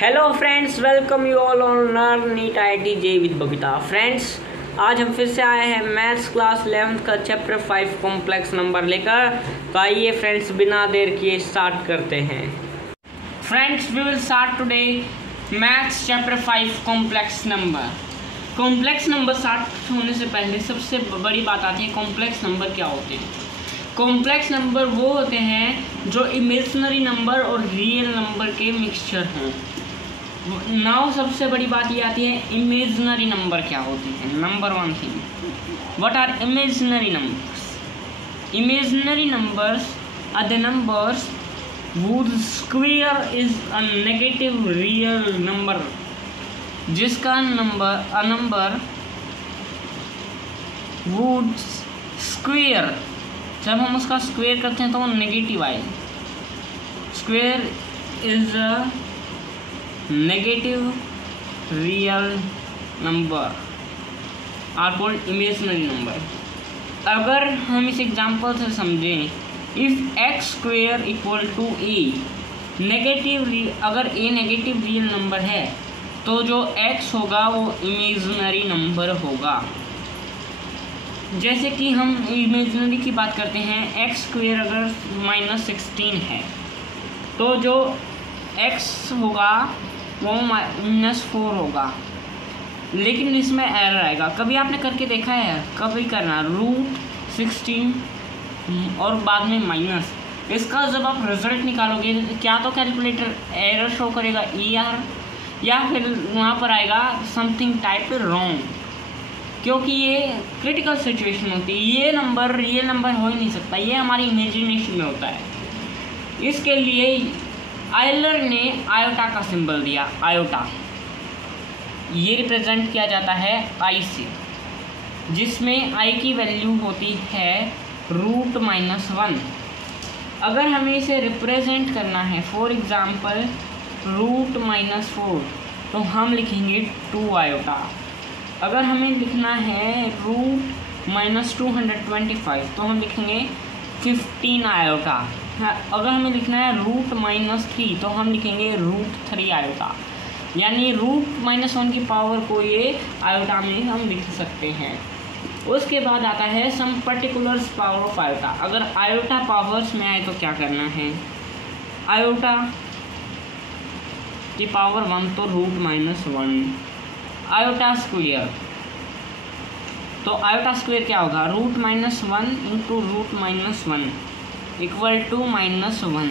Hello friends, welcome you all on learn NEET IIT JEE with Babita. Friends, आज हम फिर से आए हैं मैथ्स क्लास 11th का चैप्टर 5 कॉम्प्लेक्स नंबर लेकर। तो आइए फ्रेंड्स, बिना देर किए स्टार्ट करते हैं। Friends, we will start today maths chapter 5 complex number. Complex number start होने से पहले सबसे बड़ी बात आती है, कॉम्प्लेक्स नंबर क्या होते हैं। कॉम्प्लेक्स नंबर वो होते हैं जो इमेजिनरी नंबर और रियल नंबर के मिक्सचर हों। नाउ सबसे बड़ी बात ये आती है, इमेजिनरी नंबर क्या होते हैं। Number one thing, what are imaginary numbers? Imaginary numbers are the numbers whose square is a negative real number, जिसका नंबर whose square, जब हम उसका स्क्वायर करते हैं तो वो नेगेटिव आए। Square is a negative real number are called imaginary number. अगर हम इस एग्जांपल से समझें, if x square equal to a, अगर ए नेगेटिव रियल नंबर है तो जो एक्स होगा वो इमेजिनरी नंबर होगा। जैसे कि हम इमेजिनरी की बात करते हैं, एक्स स्क्वायर अगर -16 है तो जो एक्स होगा वो -4 होगा। लेकिन इसमें एरर आएगा। कभी आपने करके देखा है? कभी करना √16 और बाद में माइनस। इसका जब आप रिजल्ट निकालोगे, क्या तो कैलकुलेटर एरर शो करेगा ER, या फिर वहाँ पर आएगा समथिंग टाइप रॉन्ग, क्योंकि ये क्रिटिकल सिचुएशन होती है। ये नंबर रियल नंबर हो ही नहीं सकता, ये हमारी इमेजिनेशन में होता है। इसके लिए आयलर ने आयोटा का सिंबल दिया। आयोटा ये रिप्रेजेंट किया जाता है I से, जिसमें I की वैल्यू होती है √-1। अगर हमें इसे रिप्रेजेंट करना है, फॉर एग्जांपल √-4, तो हम लिखेंगे 2 आयोटा। अगर हमें लिखना है √-225, तो हम लिखेंगे 15 आयोटा। अगर हमें लिखना है √-3, तो हम लिखेंगे √3 आयोटा। यानी √-1 की पावर को ये आयोटा में हम लिख सकते हैं। उसके बाद आता है सम पर्टिकुलर्स पावर ऑफ आयोटा। अगर आयोटा पावर्स में आए तो क्या करना है? आयोटा की पावर 1 तो √-1। आयोटा स्क्वायर, तो आयोटा स्क्वायर क्या होगा? √-1 into √-1 equal to -1।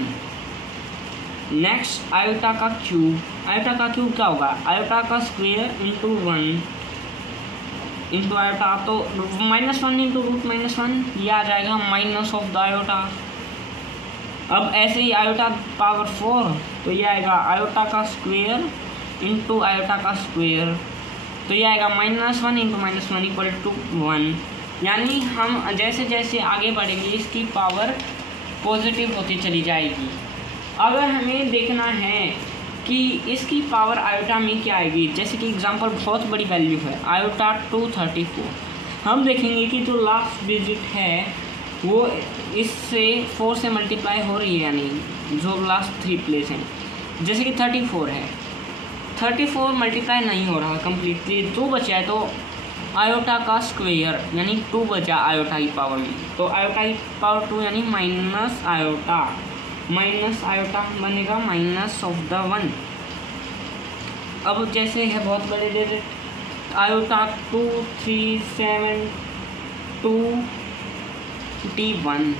Next, iota का क्यूब। आयोटा का क्यूब क्या होगा? आयोटा का स्क्वायर इंटू 1 इंटू आयोटा, तो -1 इंटू √-1, ये आ जाएगा माइनस ऑफ द आयोटा। अब ऐसे ही आयोटा पावर 4, तो ये आएगा आयोटा का स्क्वायर इंटू आयोटा का स्क्वायर, तो ये आएगा -1 इंटू -1 इक्वल टू 1। यानी हम जैसे जैसे आगे बढ़ेंगे इसकी पावर पॉजिटिव होती चली जाएगी। अगर हमें देखना है कि इसकी पावर आयोटा में क्या आएगी, जैसे कि एग्जांपल बहुत बड़ी वैल्यू है आयोटा 234, हम देखेंगे कि जो लास्ट डिजिट है वो इससे 4 से मल्टीप्लाई हो रही है, यानी जो लास्ट 3 प्लेस हैं। जैसे कि 34 है, 34 मल्टीप्लाई नहीं हो रहा कम्प्लीटली, 2 बचा है, तो आयोटा का स्क्वायर यानी 2 बचा आयोटा की पावर में, तो आयोटा की पावर 2 यानी माइनस आयोटा बनेगा माइनस ऑफ द 1। अब जैसे है बहुत बड़े डिजिट आयोटा 2372T1,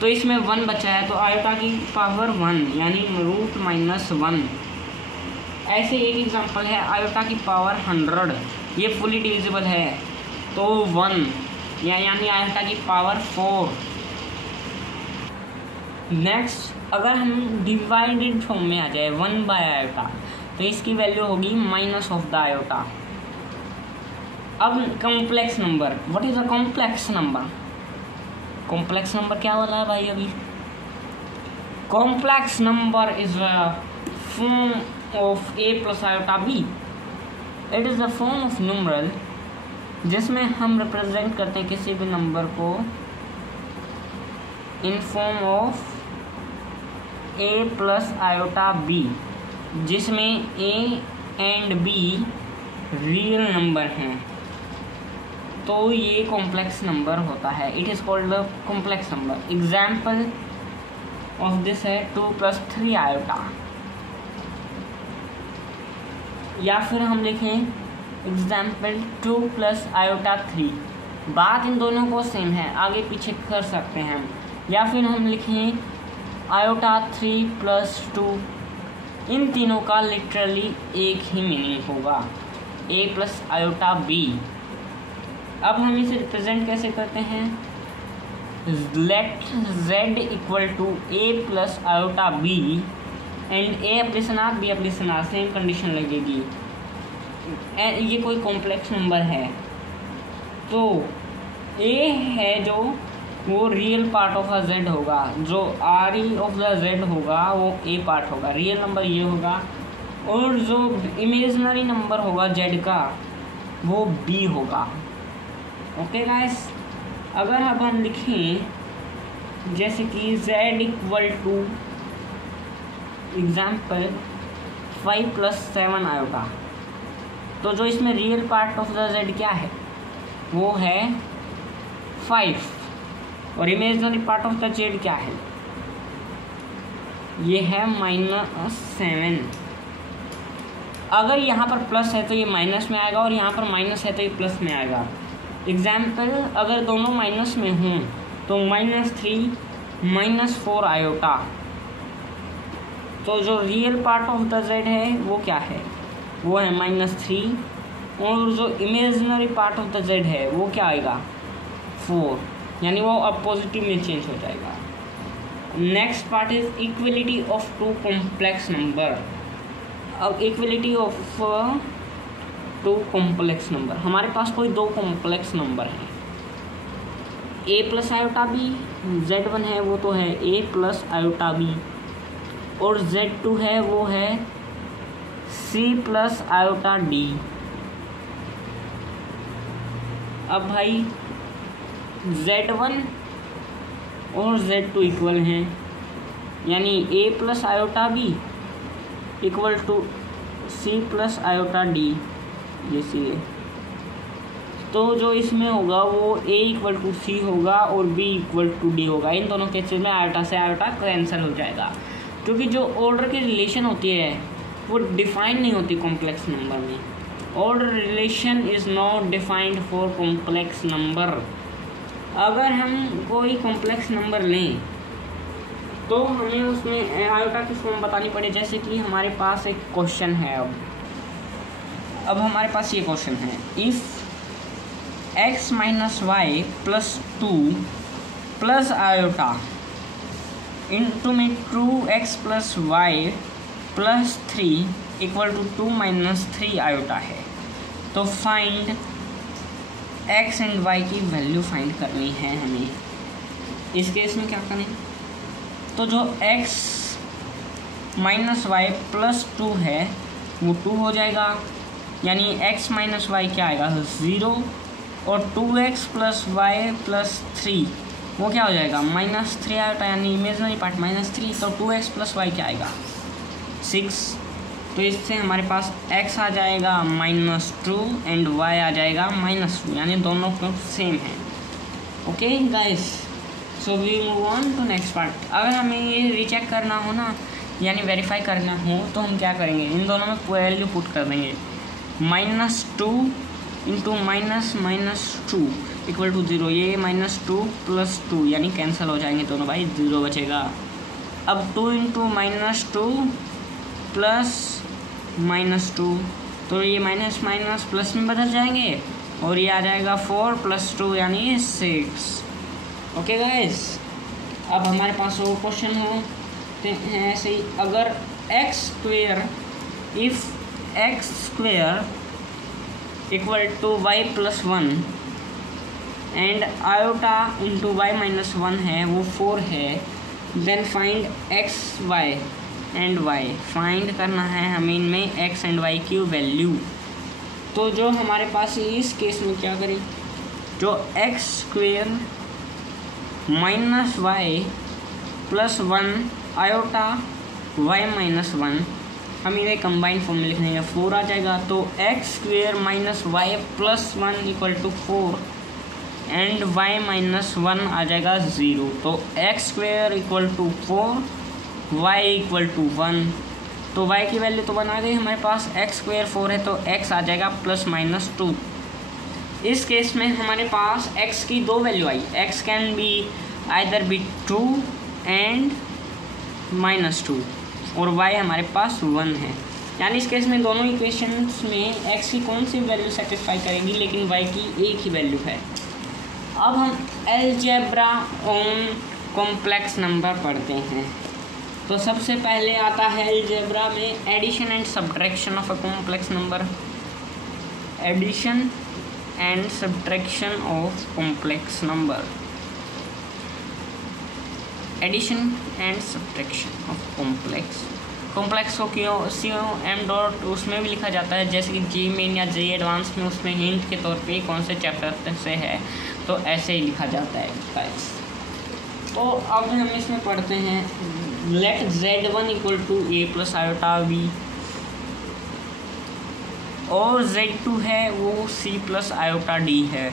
तो इसमें 1 बचा है, तो आयोटा की पावर 1 यानी √-1। ऐसे एक एग्जांपल है आयोटा की पावर 100, ये फुली डिविजिबल है, तो 1 यानी आयोटा की पावर 4। नेक्स्ट, अगर हम डिवाइडेड फॉर्म में आ जाए 1/आयोटा, तो इसकी वैल्यू होगी माइनस ऑफ द आयोटा। अब complex number, what is a complex number? Complex number क्या वाला है भाई? अभी complex number is a form of A + iota B। It is the form of numeral जिसमें हम रिप्रेजेंट करते हैं किसी भी नंबर को in form of A + iota B। जिसमें a and b real number हैं, तो ये कॉम्प्लेक्स नंबर होता है। It is called the complex number. Example of this है 2 + 3 आयोटा, या फिर हम लिखें एग्जाम्पल 2 + आयोटा 3। बात इन दोनों को सेम है, आगे पीछे कर सकते हैं हम। या फिर हम लिखें आयोटा 3 + 2। इन तीनों का लिटरली एक ही मीनिंग होगा, a + आयोटा b। अब हम इसे रिप्रेजेंट कैसे करते हैं? Let z = a + iota b and a b same condition लगेगी। ये कोई कॉम्प्लेक्स नंबर है, तो a है जो वो real part of a z होगा, जो re ऑफ द z होगा वो a पार्ट होगा, रियल नंबर ये होगा, और जो इमेजिनरी नंबर होगा z का वो b होगा। ओके गाइस, अगर अब हम लिखें जैसे कि z = एग्जाम्पल 5 + 7 आयोटा, तो जो इसमें real part of the z क्या है? वो है 5, और imaginary part of the z क्या है? ये है -7। अगर यहाँ पर प्लस है तो ये माइनस में आएगा, और यहाँ पर माइनस है तो ये प्लस में आएगा। एग्जाम्पल अगर दोनों माइनस में हों तो -3 - 4 आयोटा, तो जो real part of the z है वो क्या है? वो है -3, और जो imaginary part of the z है वो क्या आएगा? 4, यानी वो अब पॉजिटिव में चेंज हो जाएगा। Next part is equality of 2 complex number. अब इक्वलिटी ऑफ 2 कॉम्प्लेक्स नंबर, हमारे पास कोई 2 कॉम्प्लेक्स नंबर हैं, a + आयोटा b, z1 है वो तो है a + आयोटा b, और z2 है वो है c + आयोटा d। अब भाई z1 और z2 इक्वल हैं, यानी a + iota b = c + iota d। जैसे तो जो इसमें होगा वो a = c होगा और b = d होगा। इन दोनों केसेस में आयोटा से आयोटा कैंसिल हो जाएगा, क्योंकि जो ऑर्डर की रिलेशन होती है वो डिफाइन नहीं होती कॉम्प्लेक्स नंबर में। Order relation is not defined for complex number. अगर हम कोई कॉम्प्लेक्स नंबर लें तो हमें उसमें आयोटा की फॉर्म बतानी पड़े। जैसे कि हमारे पास एक क्वेश्चन है, अब हमारे पास ये क्वेश्चन है, if x - y + 2 + iota into में 2x + y + 3 = 2 - 3 आयोटा है, तो फाइंड x एंड y की वैल्यू फाइंड करनी है हमें। इस केस में क्या करें, तो जो x - y + 2 है वो 2 हो जाएगा, यानी x - y क्या आएगा? 0, और 2x + y + 3 वो क्या हो जाएगा? -3 आयोटा, यानी इमेजिनरी पार्ट -3, तो 2x + y क्या आएगा? 6। तो इससे हमारे पास x आ जाएगा -2 एंड y आ जाएगा -2, यानी दोनों को सेम है। Okay guys, so we move on to next part. अगर हमें ये रीचेक करना हो ना, यानी वेरीफाई करना हो, तो हम क्या करेंगे? इन दोनों में वैल्यू पुट कर देंगे। -2 इंटू -2 = 0, ये -2 + 2 यानी कैंसिल हो जाएंगे दोनों भाई, 0 बचेगा। अब 2 इंटू -2 प्लस -2, तो ये माइनस माइनस प्लस में बदल जाएंगे, और ये आ जाएगा 4 + 2 यानी 6। ओके गाइस, अब हमारे पास और क्वेश्चन होते हैं ऐसे ही। अगर if x² = y + 1 and iota into y - 1 है वो 4 है, then find x, y and y। Find करना है हमें इनमें x एंड y की वैल्यू। तो जो हमारे पास इस केस में क्या करें, जो x² - y + 1 आयोटा y - 1 हम इन्हें कंबाइन फॉर्म में लिख देंगे, 4 आ जाएगा। तो X square minus Y plus 1 equal to 4 and Y minus 1 आ जाएगा 0। तो X square equal to 4, Y equal to 1। तो y की वैल्यू तो बना गई हमारे पास, एक्स स्क्वेयर 4 है तो x आ जाएगा प्लस माइनस 2। इस केस में हमारे पास x की दो वैल्यू आई, x can be either be 2 and -2 और y हमारे पास 1 है। यानी इस केस में दोनों इक्वेशंस में x की कौन सी वैल्यू सेटिस्फाई करेंगी, लेकिन y की एक ही वैल्यू है। अब हम अलजेब्रा ऑन कॉम्प्लेक्स नंबर पढ़ते हैं। तो सबसे पहले आता है अलजेब्रा में addition and subtraction of a complex number. Addition and subtraction of complex number. Addition and subtraction of complex को COM डॉट उसमें भी लिखा जाता है, जैसे कि जी मेन या जी एडवांस में, उसमें हिंट के तौर पे कौन से चैप्टर से है, तो ऐसे ही लिखा जाता है गाइस। तो अब हम इसमें पढ़ते हैं, let Z1 equal to A plus iota B और Z2 है वो C प्लस आयोटा D है।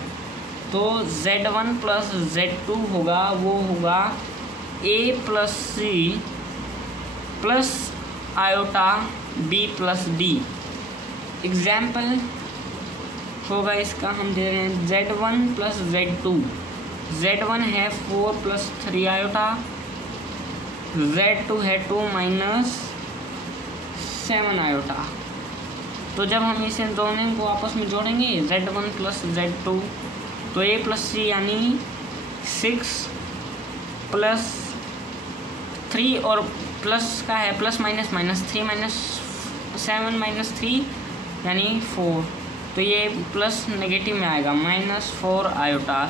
तो Z1 प्लस Z2 होगा वो होगा A plus C plus iota B plus D। Example होगा इसका, हम दे रहे हैं Z1 प्लस Z2। Z1 है 4 प्लस 3 आयोटा, Z2 है 2 माइनस 7 आयोटा। तो जब हम इसे दोनों को आपस में जोड़ेंगे Z1 प्लस Z2 तो A प्लस C यानी 6 प्लस 3 और प्लस का है plus minus minus 3 minus 7 minus 3 यानी 4। तो ये प्लस नेगेटिव में आएगा -4 आयोटा।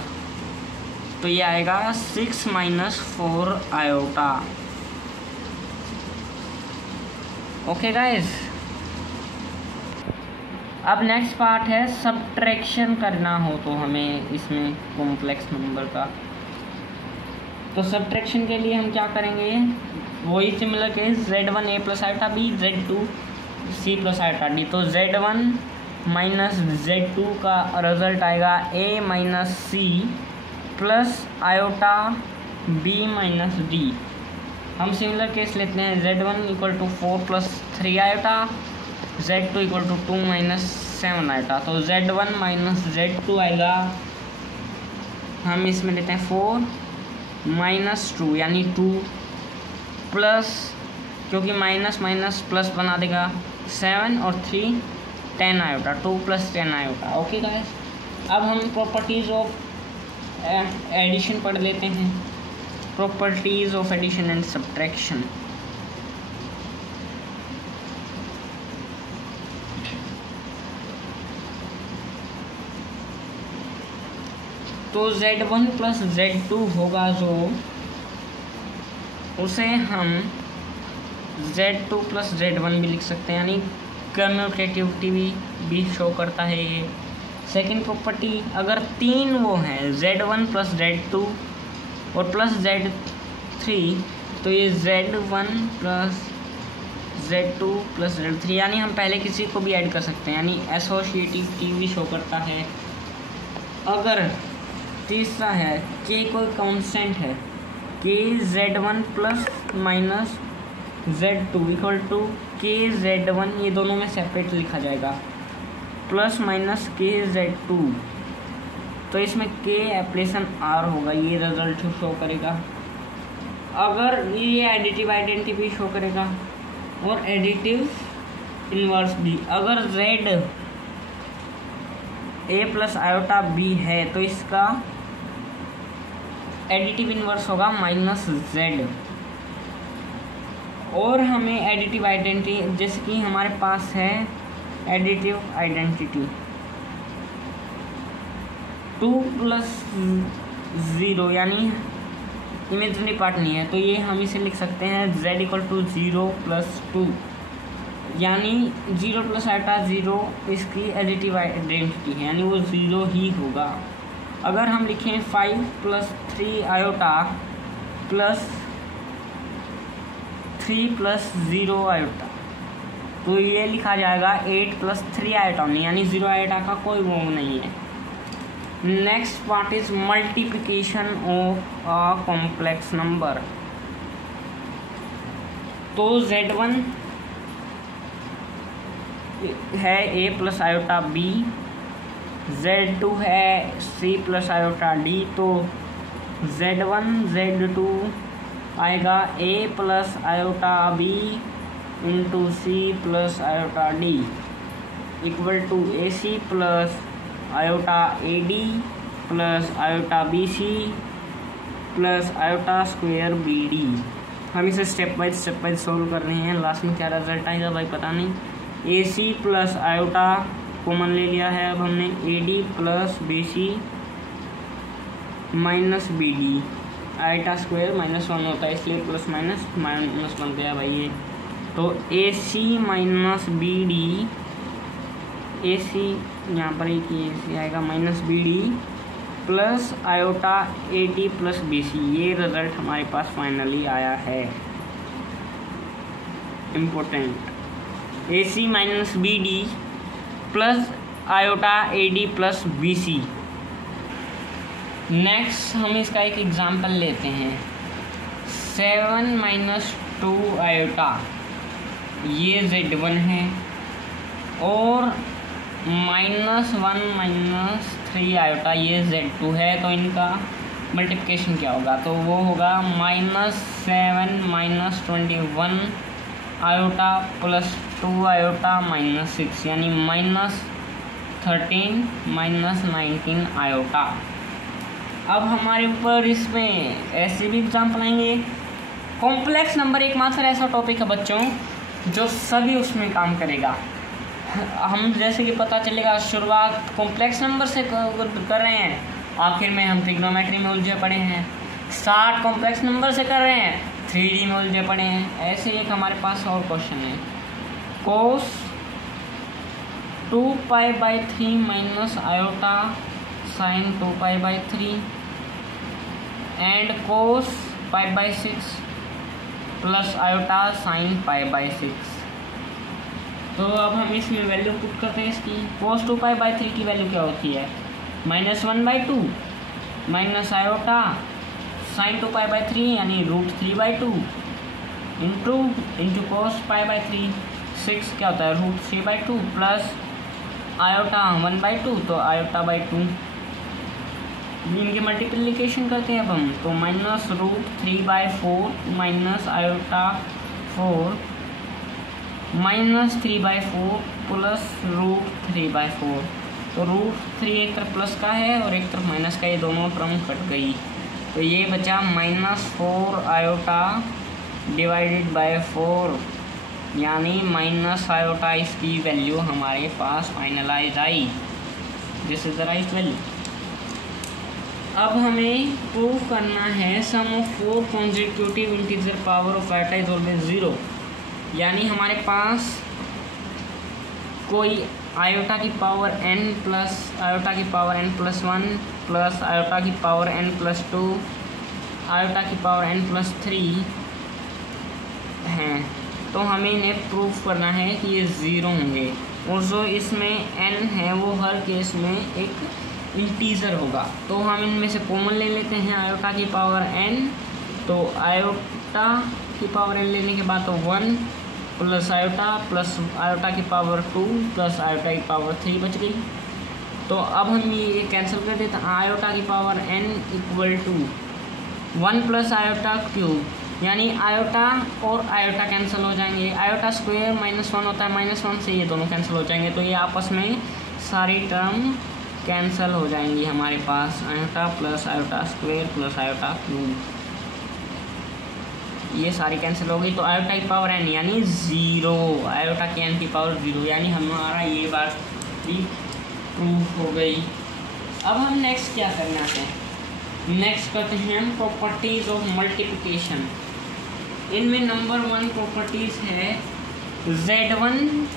तो ये आएगा 6 माइनस 4 आयोटा। ओके गाइस, अब नेक्स्ट पार्ट है सब्ट्रैक्शन करना हो तो हमें इसमें कॉम्प्लेक्स नंबर का। तो सब्ट्रैक्शन के लिए हम क्या करेंगे, वही similar case Z1 A plus iota B, Z2 C plus iota D। तो Z1 माइनस Z2 का रिजल्ट आएगा A minus C plus iota B minus D। हम सिमिलर केस लेते हैं, Z1 equal to 4 plus 3 iota, Z2 equal to 2 minus 7 iota. तो Z1 minus Z2 आएगा, हम इसमें लेते हैं 4 माइनस 2 यानी 2 प्लस, क्योंकि माइनस माइनस प्लस बना देगा 7 और 3 10 iota, 2 plus 10 iota. Okay guys, अब हम प्रॉपर्टीज़ ऑफ एडिशन पढ़ लेते हैं, properties of addition and subtraction. तो Z1 प्लस Z2 होगा जो, उसे हम Z2 प्लस Z1 भी लिख सकते हैं, यानी कम्यूटेटिविटी भी शो करता है ये। सेकंड प्रॉपर्टी, अगर 3 वो हैं Z1 प्लस Z2 और प्लस Z3 तो ये Z1 plus Z2 plus Z3, यानी हम पहले किसी को भी ऐड कर सकते हैं, यानी एसोसिएटिविटी भी शो करता है। अगर तीसरा है K कोई कांस्टेंट है, K Z1 plus minus Z2 equal to K Z1, ये दोनों में सेपरेट लिखा जाएगा, प्लस माइनस K Z2। तो इसमें K एप्लीकेशन R होगा, ये रिजल्ट शो करेगा। अगर ये एडिटिव आइडेंटिटी भी शो करेगा और एडिटिव इनवर्स भी। अगर Z A plus iota B है तो इसका एडिटिव इनवर्स होगा -Z। और हमें एडिटिव आइडेंटिटी, जैसे कि हमारे पास है एडिटिव आइडेंटिटी 2 प्लस 0 यानी इमेजिनरी पार्ट नहीं है, तो ये हम इसे लिख सकते हैं Z इक्वल टू 0 प्लस 2, यानी 0 प्लस आयोटा 0 इसकी एडिटिव आइडेंटिटी है, यानी वो 0 ही होगा। अगर हम लिखें 5 plus 3 iota plus 3 plus 0 iota, तो ये लिखा जाएगा 8 + 3 आयोटा, यानी 0 आयोटा का कोई वो नहीं है। Next part is multiplication of a complex number. तो Z1 है A + आयोटा B, Z2 है C + आयोटा D, तो Z1 Z2 आएगा A + iota B into C + iota D equal to AC + iota AD + iota BC + iota square BD। हम इसे step by solve कर रहे हैं। लास्ट में क्या रिजल्ट आएगा भाई पता नहीं। AC + आयोटा कॉमन ले लिया है, अब हमने AD + BC - BD, iota square -1 होता है इसलिए प्लस माइनस बन गया भाई ये। तो AC - BD, AC यहाँ पर एक ही AC आएगा -BD + आयोटा AD + BC, ये रिजल्ट हमारे पास फाइनली आया है। Important, AC - BD + iota AD + BC। Next हम इसका एक एग्जाम्पल लेते हैं। 7 - 2 आयोटा, ये Z1 है, और -1 - 3 आयोटा ये Z2 है। तो इनका मल्टीप्लिकेशन क्या होगा? तो वो होगा -7 - 21 आयोटा + 2 आयोटा -6, यानी -13 - 19 आयोटा। अब हमारे ऊपर इसमें ऐसे भी एग्जाम्पल आएंगे। कॉम्प्लेक्स नंबर एकमात्र ऐसा टॉपिक है बच्चों जो सभी उसमें काम करेगा। हम जैसे कि पता चलेगा शुरुआत कॉम्प्लेक्स नंबर से कर रहे हैं, आखिर में हम ट्रिग्नोमेट्री में उलझे पड़े हैं। स्टार्ट कॉम्प्लेक्स नंबर से कर रहे हैं, 3D में उलझे पड़े हैं। ऐसे एक हमारे पास और क्वेश्चन है, cos 2π/3 - iota sin 2π/3 and cos π/6 + iota sin π/6। तो अब हम इसमें वैल्यू पुट करते हैं इसकी। cos 2π/3 की वैल्यू क्या होती है? -1/2 माइनस आयोटा sin 2π/3 यानी √3/2 इंटू cos π/3, 6 क्या होता है √3/2 प्लस आयोटा 1/2, तो आयोटा/2। इनके मल्टीप्लिकेशन करते हैं अब हम, तो -√3/4 माइनस आयोटा 4 -3/4 प्लस √3/4। तो √3 एक तरफ प्लस का है और एक तरफ माइनस का, ये दोनों टर्म कट गई। तो ये बचा -4 आयोटा /4, यानी माइनस आयोटा इसकी वैल्यू हमारे पास फाइनलाइज आई। This is the right value. अब हमें प्रूव करना है sum of 4 consecutive integer power of iota is always 0, यानी हमारे पास कोई आयोटा की पावर n प्लस आयोटा की पावर n + 1 प्लस आयोटा की पावर n + 2 आयोटा की पावर n + 3 हैं, तो हमें इन्हें प्रूफ करना है कि ये 0 होंगे, और जो इसमें n है वो हर केस में एक इंटीजर होगा। तो हम इनमें से कॉमन ले लेते हैं आयोटा की पावर n, तो आयोटा की पावर n लेने के बाद तो 1 प्लस आयोटा की पावर 2 प्लस आयोटा की पावर 3 बच गई। तो अब हम ये कैंसिल कर देते हैं। आयोटा की power n equal to 1 plus iota cube, यानी आयोटा और आयोटा कैंसिल हो जाएंगे। आयोटा स्क्वायर -1 होता है, -1 से ये दोनों कैंसिल हो जाएंगे, तो ये आपस में सारी टर्म कैंसिल हो जाएंगी हमारे पास। Iota plus iota square plus iota cube, ये सारी कैंसिल हो गई। तो आयोटा की पावर n यानी 0, आयोटा की n की पावर 0, यानी हमारा ये बात भी प्रूफ हो गई। अब हम नेक्स्ट क्या करना है? नेक्स्ट करते हैं हम प्रॉपर्टीज ऑफ मल्टीप्लिकेशन। इनमें नंबर 1 प्रॉपर्टीज है Z1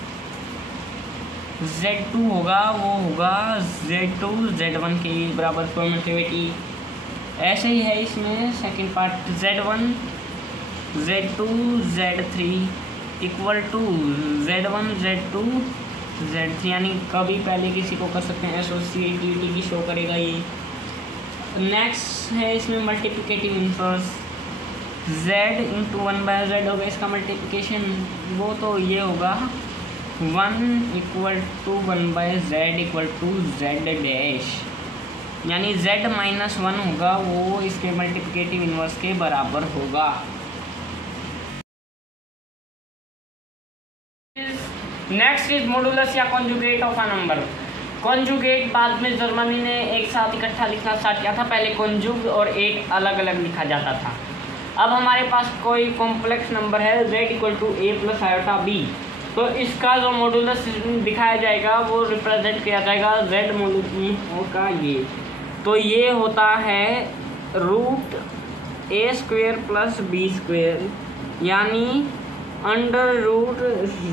Z2 होगा, वो होगा Z2 Z1 के बराबर परमिटिविटी। ऐसे ही है इसमें second part Z1 Z2 Z3 equal to Z1 Z2 Z3, यानी कभी पहले किसी को कर सकते हैं, एसोसिएटिविटी की शो करेगा ये। नेक्स्ट है इसमें multiplicative inverse, Z into 1/Z होगा इसका मल्टीप्लिकेशन, वो तो ये होगा 1 equal to 1/Z equal to Z dash, यानी Z माइनस 1 होगा वो इसके मल्टीप्लिकेटिव इन्वर्स के बराबर होगा। नेक्स्ट इज मॉडुलस या conjugate of a number. Conjugate बाद में जर्मनी ने एक साथ इकट्ठा लिखना स्टार्ट किया था, पहले कॉन्जुग और एट अलग अलग लिखा जाता था। अब हमारे पास कोई कॉम्प्लेक्स नंबर है Z equal to A plus iota B, तो इसका जो मॉडुलस दिखाया जाएगा वो रिप्रेजेंट किया जाएगा Z मॉडुलस का ये, तो ये होता है रूट A² प्लस B², यानी under root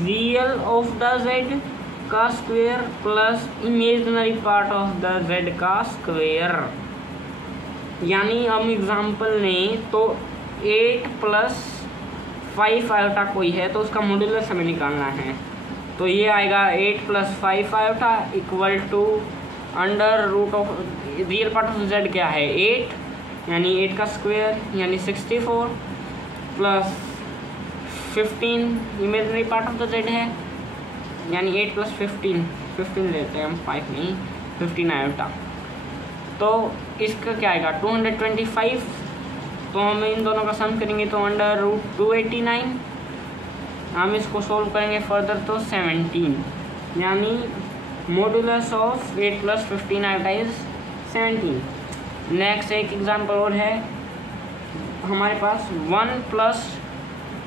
real of the Z का square plus imaginary part of the Z का स्क्वेयर। यानी हम एग्जांपल लें तो 8 प्लस 5 आयोटा कोई है तो उसका मॉडुलस हमें निकालना है, तो ये आएगा 8 plus 5 iota equal to under root of real part of Z क्या है 8, यानी 8 का स्क्वेयर यानी 64 plus 15 imaginary part of the Z है, यानी 8 प्लस 15 लेते हैं हम, 5 नहीं 15 आयोटा, तो इसका क्या आएगा 225, तो हम इन दोनों का सम करेंगे तो अंडर रूट 289, हम इसको सोल्व करेंगे फर्दर तो 17, यानी modulus of 8 plus 15 iota is 17। Next एक एग्जांपल और है हमारे पास 1 प्लस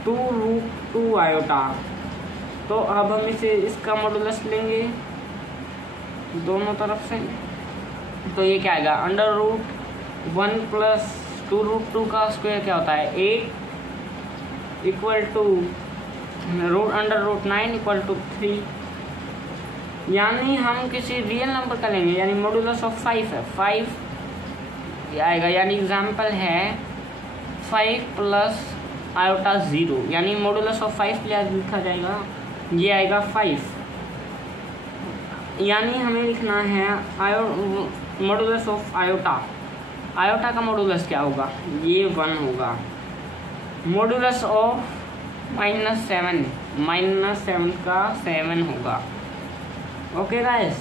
2 रूट 2 आयोटा, तो अब हम इसे इसका मॉडुलस लेंगे दोनों तरफ से, तो ये क्या आएगा अंडर रूट 1 प्लस 2 रूट 2 का स्क्वायर क्या होता है 8 equal to root under root 9 equal to 3, यानी हम किसी रियल नंबर का लेंगे, यानी मॉडुलस ऑफ 5 है 5 आएगा, यानी एग्जांपल है 5 प्लस आयोटा 0, यानी मॉडुलस ऑफ 5 लिखा जाएगा, ये आएगा 5, यानी हमें लिखना है मॉडुलस ऑफ आयोटा, आयोटा का मॉडुलस क्या होगा ये 1 होगा, मॉडुलस ऑफ -7 का 7 होगा। ओके गाइस,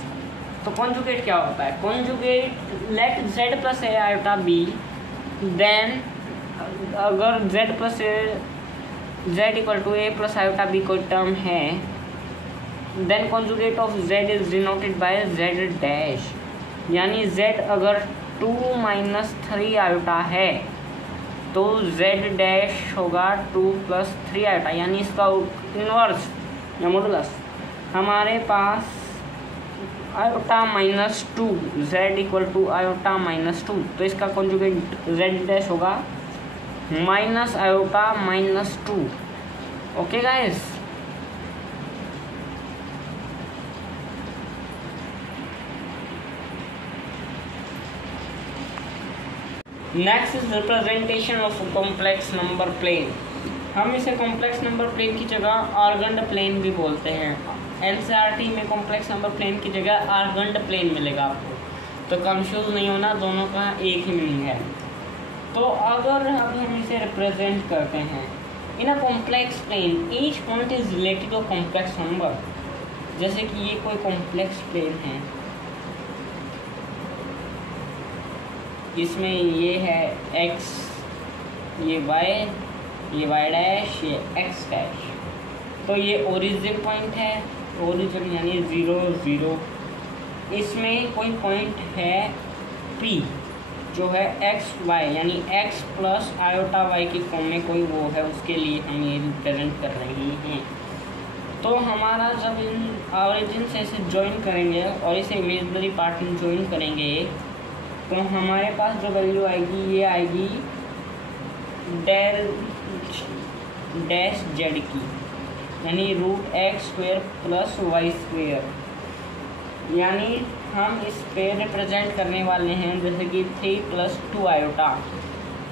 तो कॉन्जुगेट क्या होता है, conjugate let Z plus A iota B, then अगर Z plus Z equal to A plus iota B कोई टर्म है, then conjugate of Z is denoted by Z dash, यानी Z अगर 2 minus 3 iota है तो Z डैश होगा 2 plus 3 iota, यानी इसका इनवर्स या मॉडुलस हमारे पास iota -2 Z equal to iota -2, तो इसका कॉन्जुगेट Z डैश होगा minus iota -2। Okay guys, next is representation of complex number plane. हम इसे कॉम्प्लेक्स नंबर प्लेन की जगह आर्गन्ड प्लेन भी बोलते हैं। एनसीईआरटी में कॉम्प्लेक्स नंबर प्लेन की जगह आर्गन्ड प्लेन मिलेगा आपको, तो कंफ्यूज नहीं होना, दोनों का एक ही मीनिंग है। तो अगर अब हम इसे रिप्रेजेंट करते हैं in a complex plane, each point is related to complex number, जैसे कि ये कोई कॉम्प्लेक्स प्लेन है, इसमें ये है x, ये y डैश, ये x डैश, तो ये ओरिजिन पॉइंट है, ओरिजिन यानी 0 0, इसमें कोई पॉइंट है P जो है x y, यानी x प्लस आयोटा y की फॉर्म में कोई वो है, उसके लिए हम ये रिप्रेजेंट कर रहे हैं। तो हमारा जब इन ओरिजिन से इसे ज्वाइन करेंगे और इसे इमेजिनरी पार्ट में ज्वाइन करेंगे, तो हमारे पास जो वैल्यू आएगी ये आएगी डैश जेड की, यानी √x² प्लस y², यानी हम इस पे रिप्रेजेंट करने वाले हैं जैसे कि 3 प्लस 2 आयोटा,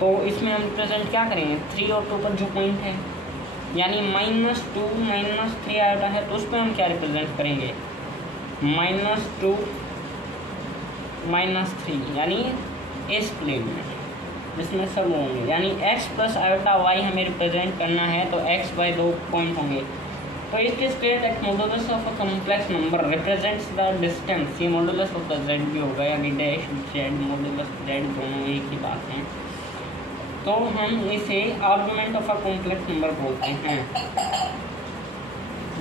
तो इसमें हम रिप्रेजेंट क्या करेंगे 3 और 2 पर जो पॉइंट है यानी -2 -3 आयोटा है, तो उस पर हम क्या रिप्रेजेंट करेंगे, -2 -3, यानी इस प्लेन में जिसमें सब होंगे, यानी x प्लस आयोटा y हमें रिप्रेजेंट करना है, तो x बाय 2 पॉइंट होंगे। तो it is clear that modulus of a complex number represents the distance. ये मॉडुलस ऑफ द z भी होगा, यानी डैश z मॉडुलस z दोनों एक ही बात है। तो हम इसे argument of a complex number बोलते हैं,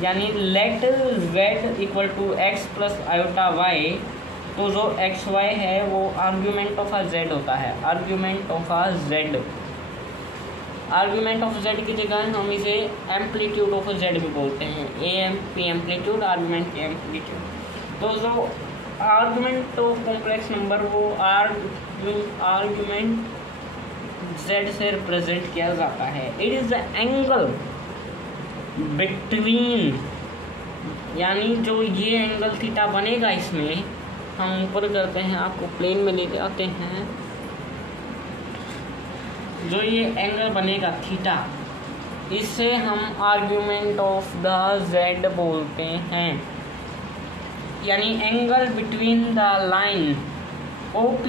यानी let z equal to x plus iota y, तो जो एक्स वाई है वो आर्ग्यूमेंट ऑफ अ जेड होता है, argument of a Z. Argument of Z की जगह हम इसे एम्पलीट्यूड ऑफ जेड भी बोलते हैं, A M P amplitude, argument P amplitude. तो जो आर्ग्यूमेंट ऑफ कॉम्प्लेक्स नंबर वो आर्ग्यूमेंट जेड से रिप्रेजेंट किया जाता है। It is the angle between, यानी जो ये एंगल थीटा बनेगा, इसमें हम ऊपर करते हैं, आपको प्लेन में ले आते हैं, जो ये एंगल बनेगा थीटा, इसे हम आर्ग्यूमेंट ऑफ द जेड बोलते हैं, यानी angle between the line OP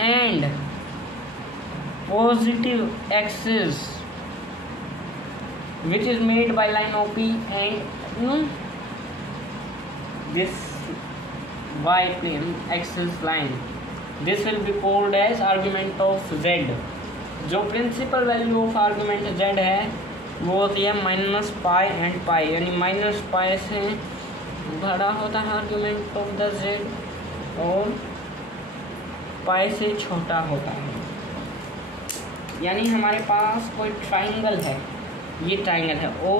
and positive axis which is made by line OP and this y plane axis line, this will be called as argument of z। जो principal value of argument z है वो होती है -π and π, यानी -π से बड़ा होता है आर्गूमेंट ऑफ द z और π से छोटा होता है। यानी हमारे पास कोई ट्राइंगल है, ये ट्राइंगल है O,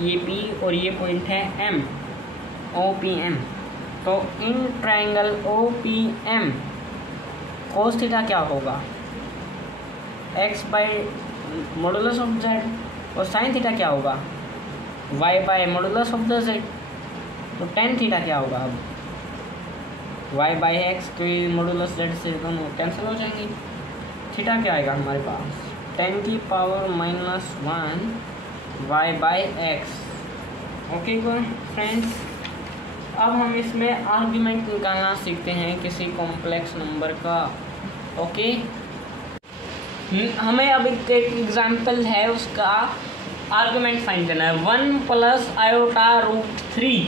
ये P और ये पॉइंट है M, OPM। तो in triangle OPM cos theta क्या होगा, x by modulus of z, और साइन थीटा क्या होगा, y by modulus of the z। तो टेन थीटा क्या होगा, अब y बाय एक्स, तो ये मॉडुलस z से दोनों कैंसिल हो जाएंगे। थीटा क्या आएगा हमारे पास, 10 की power -1 y by X. Okay friends, अब हम इसमें आर्ग्यूमेंट निकालना सीखते हैं किसी कॉम्प्लेक्स नंबर का। ओके, हमें अब एक एग्जांपल है, उसका आर्ग्यूमेंट फाइंड करना है, 1 प्लस आयोटा रूट 3।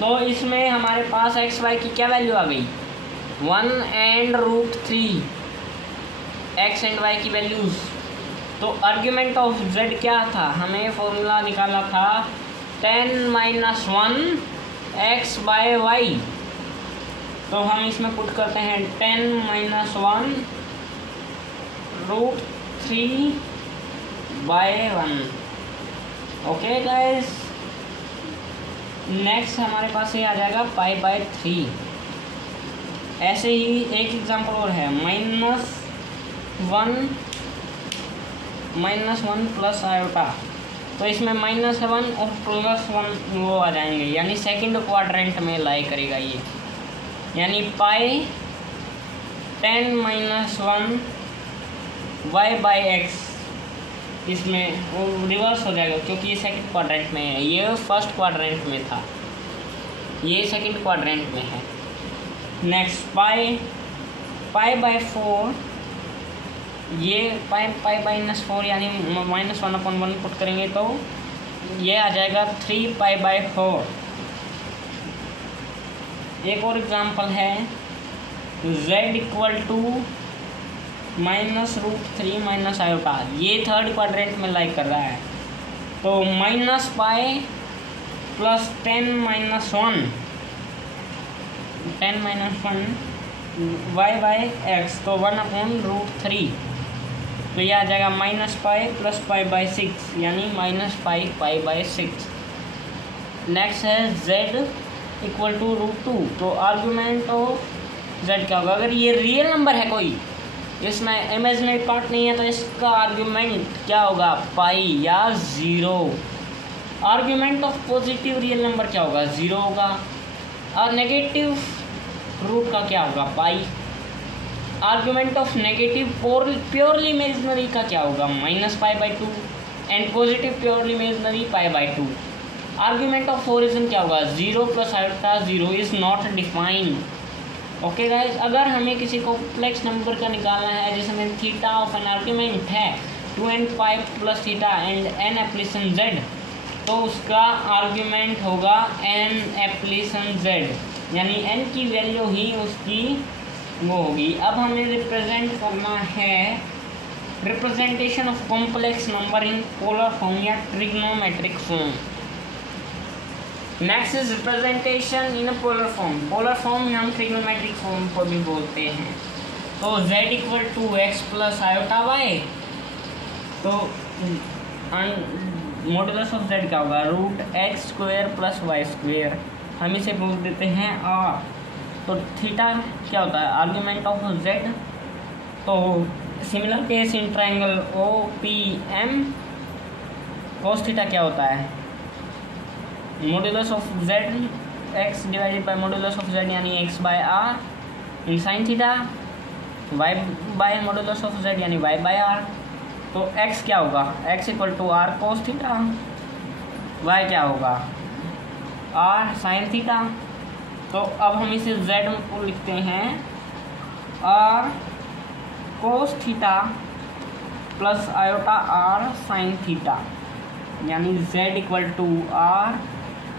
तो इसमें हमारे पास एक्स वाई की क्या वैल्यू आ गई, 1 and root 3, X and Y की वैल्यूज़। तो आर्ग्यूमेंट ऑफ जेड क्या था, हमें फॉर्मूला निकाला था 10 - 1 एक्स बाय वाई। तो हम इसमें पुट करते हैं 10 - 1 root 3 by 1। Okay guys, next हमारे पास ये आ जाएगा पाई बाय 3। ऐसे ही एक एग्जांपल और है, -1 प्लस आयोटा। तो इसमें -1 और +1 वो आ जाएंगे, यानी सेकंड क्वाड्रेंट में लाई करेगा ये, यानी पाई 10 - 1 y बाय एक्स, इसमें वो रिवर्स हो जाएगा क्योंकि ये सेकंड क्वाड्रेंट में है, ये फर्स्ट क्वाड्रेंट में था, ये सेकंड क्वाड्रेंट में है। नेक्स्ट पाई बाय 4, ये पाई -4 यानी -1/1 पुट करेंगे तो ये आ जाएगा 3 पाई बाय 4। एक और एग्जांपल है, z इक्वल टू -√3 आयोटा, ये थर्ड क्वाड्रेंट में लाइक कर रहा है। तो -π प्लस 10 - 1 y बाय एक्स, तो 1/√3। तो यह आ जाएगा -π प्लस π बाय 6, यानी -π बाय 6। नेक्स्ट है z इक्वल टू √2। तो आर्गूमेंट ऑफ z क्या होगा, अगर ये रियल नंबर है कोई, इसमें इमेजिनरी पार्ट नहीं है, तो इसका आर्गूमेंट क्या होगा, पाई या 0। Argument of positive real number क्या होगा, 0 होगा। और नेगेटिव रूट का क्या होगा, pi. Argument of negative purely imaginary का क्या होगा, -π/2 and positive purely imaginary π/2। Argument of origin क्या होगा, 0 + iota 0 is not defined. Okay guys, अगर हमें किसी कॉम्प्लेक्स नंबर का निकालना है जिसमें थीटा ऑफ एन आर्ग्यूमेंट है 2n5 + theta and n epsilon z, तो उसका आर्ग्यूमेंट होगा n एप्लीसन z, यानी n की वैल्यू ही उसकी वो होगी। अब हमें रिप्रेजेंट करना है representation of complex number in polar form या trigonometric form. Next is representation in a polar form. Polar form हम ट्रिग्नोमेट्रिक फॉर्म को भी बोलते हैं। तो z = x + आयोटा y, तो मॉडुलस ऑफ z क्या होगा, √x² + y²। हम इसे बोल देते हैं r। तो थीटा क्या होता है, आर्ग्यूमेंट ऑफ z। तो similar case in triangle OPM, cos theta क्या होता है, modulus of z x / modulus of z यानी x/r, in sine theta y modulus of z यानी y/r। तो x क्या होगा, x = r cos theta, y क्या होगा r sin थीटा। तो अब हम इसे z को लिखते हैं r cos theta + iota r sin theta, यानी z = r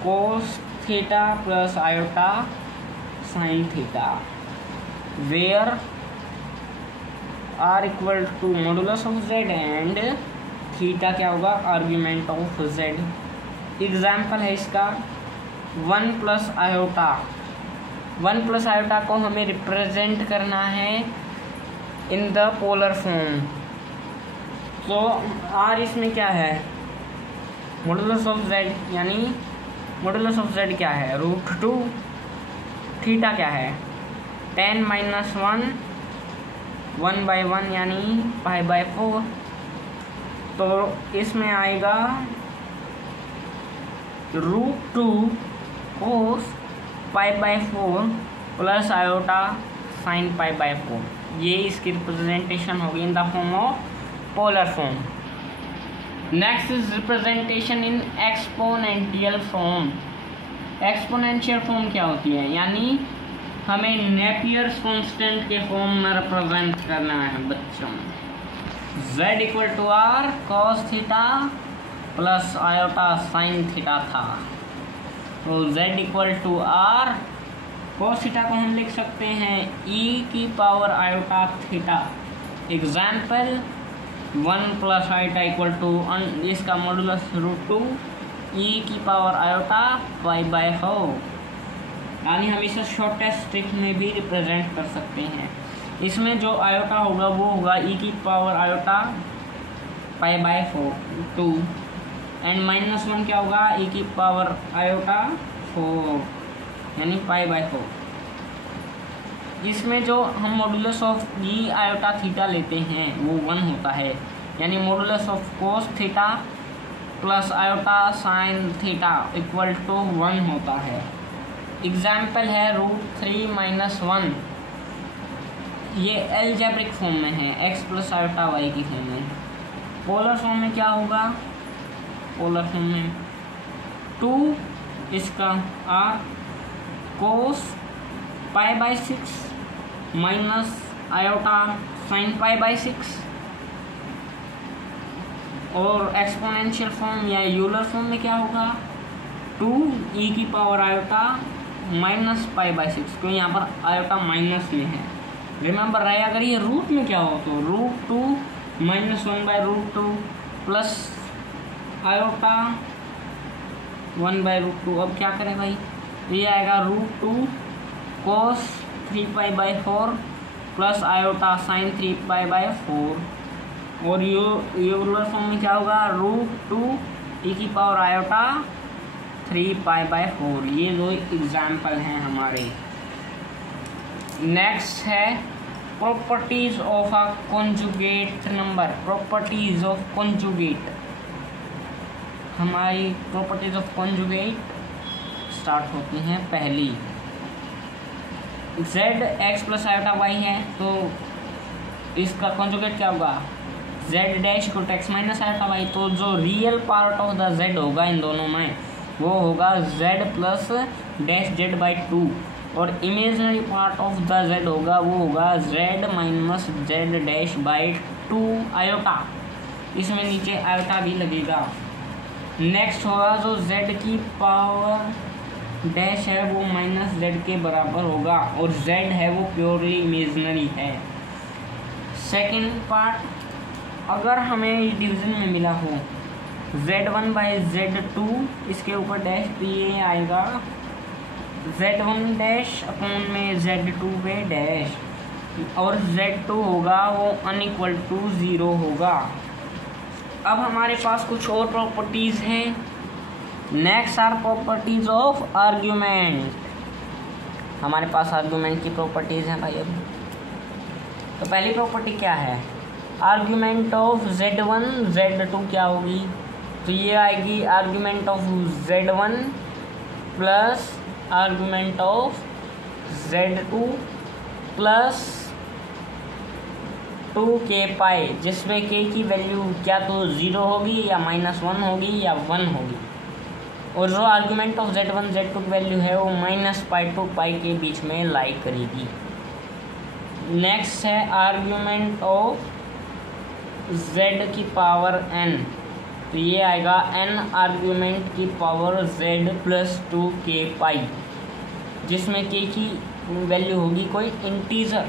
cos theta + iota sin theta, where r = modulus of z and theta क्या होगा, आर्ग्यूमेंट ऑफ z। एग्जाम्पल है इसका 1 + आयोटा। 1 + आयोटा को हमें रिप्रेजेंट करना है इन द पोलर फॉर्म। तो r इसमें क्या है, मॉडुलस ऑफ z, यानी मॉडुलस ऑफ z क्या है, √2। थीटा क्या है, tan - 1 1/1 यानी π/4। तो इसमें आएगा √2 cos π/4 + आयोटा sin π/4। ये इसकी रिप्रेजेंटेशन होगी in the form of polar form. Next is representation in exponential form. Exponential form क्या होती है, यानी हमें नेपियर्स कांस्टेंट के फॉर्म में रिप्रेजेंट करना है बच्चों। z = r cos theta + iota sin theta था। तो z = r cos थीटा को हम लिख सकते हैं e⁻ iota theta. Example 1 + iota = इसका मॉडुलस √2 e⁻ आयोटा π/4, यानी हम इसे शॉर्टेस्ट ट्रिक में भी रिप्रेजेंट कर सकते हैं। इसमें जो आयोटा होगा वो होगा e⁻ आयोटा π/2 एंड -1 क्या होगा, e⁻ आयोटा 4 यानी π/4। इसमें जो हम modulus of e iota theta लेते हैं वो 1 होता है, यानी modulus of cos theta + iota sin theta = 1 होता है। एग्जाम्पल है √3 - 1। ये एल्जेब्रिक फॉर्म में है, x + आयोटा y की फॉर्म में। पोलर फॉर्म में क्या होगा, पोलर फॉर्म में 2 इसका r cos π/6 - आयोटा sin π/6। और एक्सपोनेंशियल फॉर्म या यूलर फॉर्म में क्या होगा, 2 e⁻ आयोटा -π/6, क्योंकि यहाँ पर आयोटा माइनस में है। रिमेंबर रहे, अगर ये रूट में क्या हो तो √2 - 1/√2 प्लस आयोटा 1/√2। अब क्या करें भाई, ये आएगा √2 cos 3π/4 प्लस आयोटा sin 3π/4। और यूलर फॉर्म में क्या होगा, √2 e⁻ आयोटा 3π/4। ये दो एग्जाम्पल हैं हमारे। नेक्स्ट है properties of a conjugate number. Properties of conjugate, हमारी प्रॉपर्टीज ऑफ कॉन्जुगेट स्टार्ट होती हैं। पहली z x + आयोटा y है, तो इसका कॉन्जुगेट क्या होगा, Z dash equal to X minus iota Y. तो जो real part of the Z होगा इन दोनों में वो होगा Z plus dash Z by 2 और imaginary part of the Z होगा वो होगा Z minus Z dash by 2 iota. इसमें नीचे आयोटा भी लगेगा। नेक्स्ट होगा जो जेड की पावर डैश है वो माइनस जेड के बराबर होगा और जेड है वो प्योरली इमेजनरी है। सेकंड पार्ट, अगर हमें डिवीजन में मिला हो z1 बाई z2 इसके ऊपर डैश तो ये आएगा z1 डैश अपॉन में z2 पे डैश और z2 होगा वो अनइक्वल टू 0 होगा। अब हमारे पास कुछ और प्रॉपर्टीज़ हैं। Next are properties of argument. हमारे पास आर्ग्यूमेंट की प्रॉपर्टीज हैं भाई। अब तो पहली प्रॉपर्टी क्या है, आर्ग्यूमेंट ऑफ z1 z2 क्या होगी, तो ये आएगी argument of z1 plus argument of z2 plus 2k pi, जिसमें k की वैल्यू क्या तो 0 होगी या -1 होगी या 1 होगी और जो आर्ग्यूमेंट ऑफ z1 z2 की वैल्यू है वो -पाई टू पाई के बीच में लाई करेगी। नेक्स्ट है आर्ग्यूमेंट ऑफ z की पावर n, तो ये आएगा n आर्ग्यूमेंट की power z plus 2k pi, जिसमें k की वैल्यू होगी कोई इंटीजर।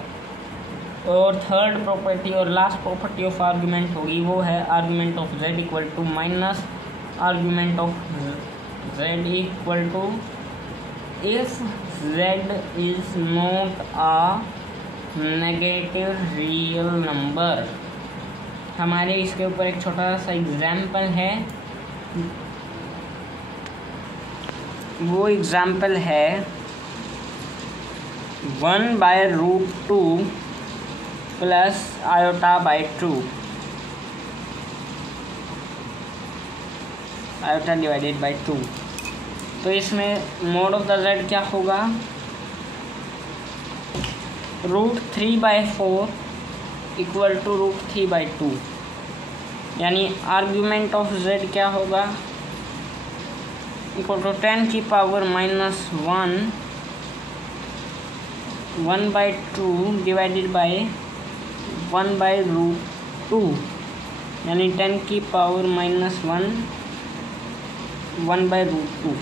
और थर्ड प्रॉपर्टी और लास्ट प्रॉपर्टी ऑफ आर्ग्यूमेंट होगी वो है argument of z equal to minus argument of z equal to if z is not a negative real number. हमारे इसके ऊपर एक छोटा सा एग्जाम्पल है, वो एग्जाम्पल है 1/√2 plus iota by 2 iota divided by 2। तो इसमें मोड ऑफ द z क्या होगा, √3/4 इक्वल टू √3/2, यानी आर्ग्यूमेंट ऑफ z क्या होगा इक्वल टू 10 की पावर -1 1/2 डिवाइडेड बाई 1/√2, यानी 10 की पावर -1 1/√2।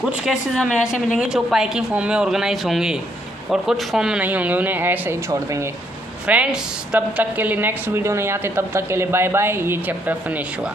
कुछ केसेस हमें ऐसे मिलेंगे जो पाई के फॉर्म में ऑर्गेनाइज होंगे और कुछ फॉर्म में नहीं होंगे, उन्हें ऐसे ही छोड़ देंगे। फ्रेंड्स तब तक के लिए नेक्स्ट वीडियो नहीं आते, तब तक के लिए बाय बाय। ये चैप्टर फिनिश हुआ।